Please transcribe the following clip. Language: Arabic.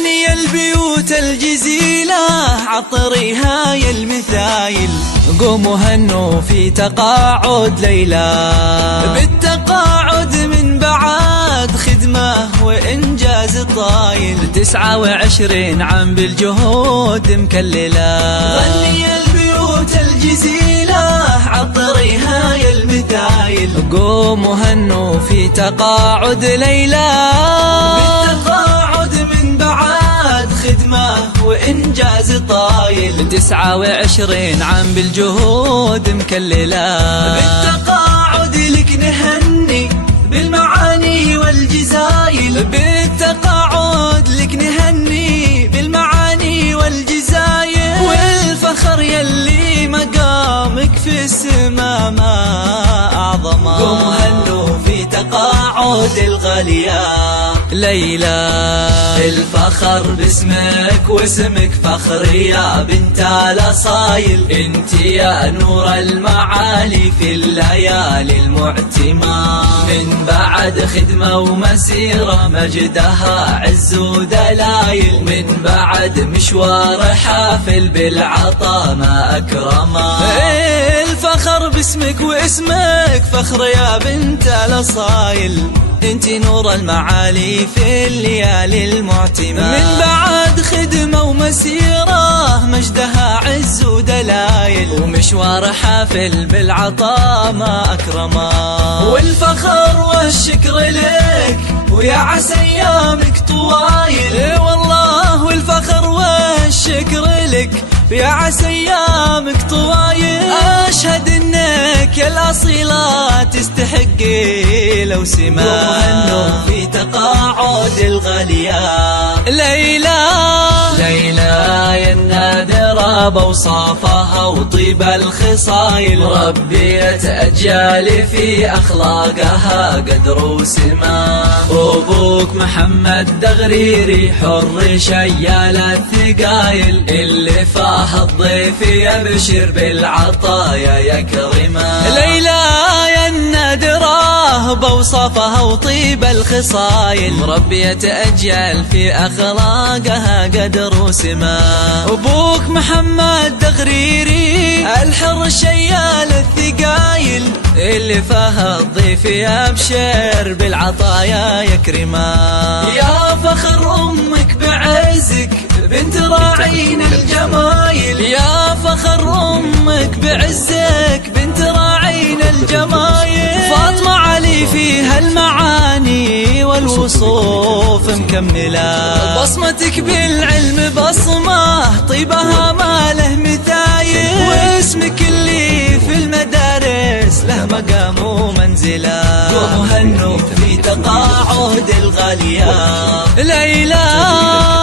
غني البيوت الجزيلة عطريها يا المثايل، قوموا هنوا في تقاعد ليلى، بالتقاعد من بعد خدمة وإنجاز طايل، 29 عام بالجهود مكللة. غني البيوت الجزيلة عطريها يا المثايل، قوموا هنوا في تقاعد ليلى، بالتقاعد من بعد خدمة وإنجاز طايل، 29 عام بالجهود مكللة. بالتقاعد لك نهني بالمعاني والجزايل، بالتقاعد لك نهني بالمعاني والجزايل، والفخر يلي مقامك في السما ما أعظمه. قوموا هنوا في تقاعد الغالية ليلى، الفخر باسمك واسمك فخر يا بنت الأصايل، انت يا نور المعالي في الليالي المعتمة، من بعد خدمة ومسيرة مجدها عز ودلايل، من بعد مشوار حافل بالعطا ما أكرمه. الفخر باسمك واسمك فخر يا بنت الأصايل، انت نور المعالي في الليالي المعتمة، من بعد خدمة ومسيرة مجدها عز ودلايل، ومشوار حافل بالعطاء ما أكرمه. والفخر والشكر لك ويا عسى أيامك طوايل، والله والفخر والشكر لك يا عسى أيامك طوايل، أشهد إنك يا الأصيلة تستحقي لو سما. وهنوا في تقاعد الغالية ليلى، ليلى يا النادرة بوصافها وطيب الخصايل، ربيت أجيال في أخلاقها قدر وسما. أبوك محمد دغريري حر شيال الثقايل، اللي فاه الضيف يبشر بالعطايا يكرمه. ليلى يا النادرة بوصافها وطيب الخصايل، مربية أجيال في أخلاقها قدر وسما. أبوك محمد دغريري الحر شيال الثقايل، اللي فاه الضيف يبشر بالعطايا يكرمه. يا فخر أمك بعزك بنت راعين الجمايل، يا فخر أمك بعزك بنت راعين الجمايل، فاطمة علي فيها المعاني والوصوف مكملة، بصمتك بالعلم بصمة طيبها ما له مثايل، واسمك اللي في المدارس له مقام ومنزلة. قوموا هنوا في تقاعد الغالية ليلى.